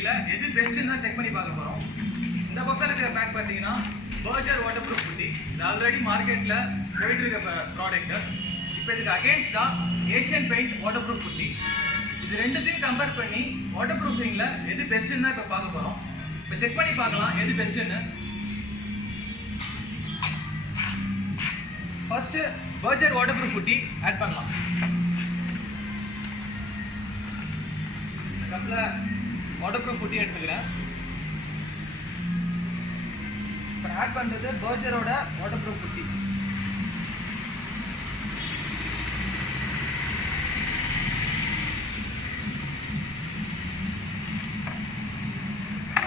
புட்டியில் எது பெஸ்ட்டுன்னு தான் செக் பண்ணி பார்க்க போகிறோம். இந்த பக்கம் இருக்கிற பேக் பார்த்தீங்கன்னா பர்ஜர் வாட்டர் ப்ரூஃப் புட்டி. இது ஆல்ரெடி மார்க்கெட்டில் போயிட்டு இருக்க ப்ராடக்ட்டு. இப்போ இதுக்கு அகேன்ஸ்டாக ஏஷியன் பெயிண்ட் வாட்டர் ப்ரூஃப் புட்டி. இது ரெண்டுத்தையும் கம்பேர் பண்ணி வாட்டர் ப்ரூஃபிங்கில் எது பெஸ்ட்டுன்னு தான் இப்போ பார்க்க போகிறோம். இப்போ செக் பண்ணி பார்க்கலாம் எது பெஸ்ட்டுன்னு. ஃபர்ஸ்ட்டு பர்ஜர் வாட்டர் ப்ரூஃப் புட்டி ஆட் பண்ணலாம். கப்பில் வாட்டர் ப்ரூஃப் புட்டி எடுத்துக்கிறேன். இப்போ ஆட் பண்ணுறது பர்ஜரோட வாட்டர் ப்ரூஃப் புட்டி.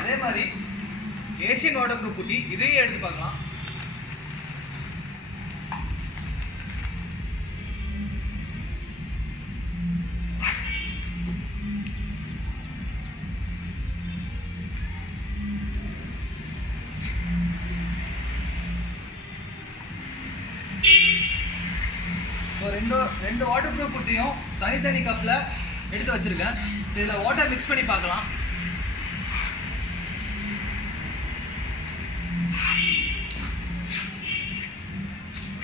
அதே மாதிரி ஏஷியன் வாட்டர் ப்ரூஃப் புட்டி இதையே எடுத்து பார்க்கலாம். ரெண்டு வாட்டர் ப்ரூஃப் புட்டியும் தனித்தனி கப்பில் எடுத்து வச்சுருக்கேன். இதில் வாட்டர் மிக்ஸ் பண்ணி பார்க்கலாம்.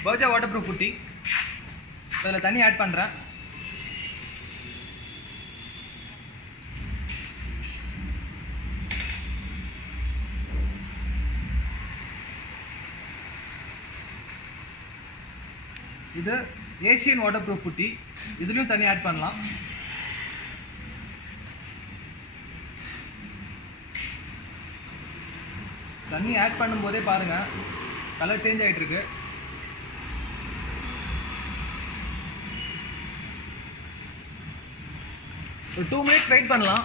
பர்ஜர் வாட்டர் ப்ரூஃப் புட்டி இதில் தண்ணி ஆட் பண்ணுறேன். இது ஏஷியன் வாட்டர் ப்ரூஃப் புட்டி, இதுலேயும் தண்ணி ஆட் பண்ணலாம். தண்ணி ஆட் பண்ணும்போதே பாருங்கள் கலர் சேஞ்ச் ஆகிட்டு இருக்கு. ஒரு 2 மினிட்ஸ் வெயிட் பண்ணலாம்.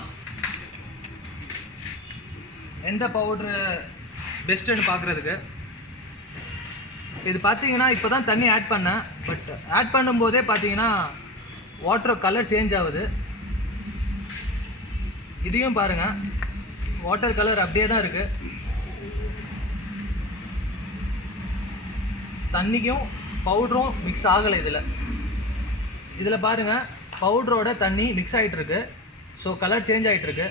எந்த பவுட்ரு பெஸ்ட்டுன்னு பார்க்குறதுக்கு. இது பார்த்தீங்கன்னா இப்போ தான் தண்ணி ஆட் பண்ணேன். பட் ஆட் பண்ணும்போதே பார்த்தீங்கன்னா வாட்டர் கலர் சேஞ்ச் ஆகுது. இதையும் பாருங்கள் வாட்டர் கலர் அப்படியே தான் இருக்குது. தண்ணிக்கும் பவுடரும் மிக்ஸ் ஆகலை. இதில் பாருங்கள் பவுடரோட தண்ணி மிக்ஸ் ஆகிட்டுருக்கு. ஸோ கலர் சேஞ்ச் ஆகிட்டுருக்கு.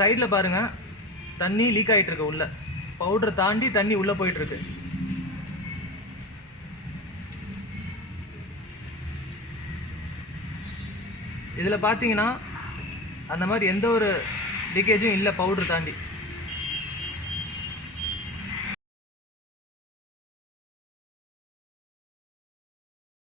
சைடில் பாருங்கள் தண்ணி லீக் ஆகிட்டு இருக்கு. உள்ள பவுடரை தாண்டி தண்ணி உள்ளே போயிட்டு இருக்கு. இதில் பார்த்தீங்கன்னா அந்த மாதிரி எந்த ஒரு லீக்கேஜும் இல்லை பவுடர் தாண்டி.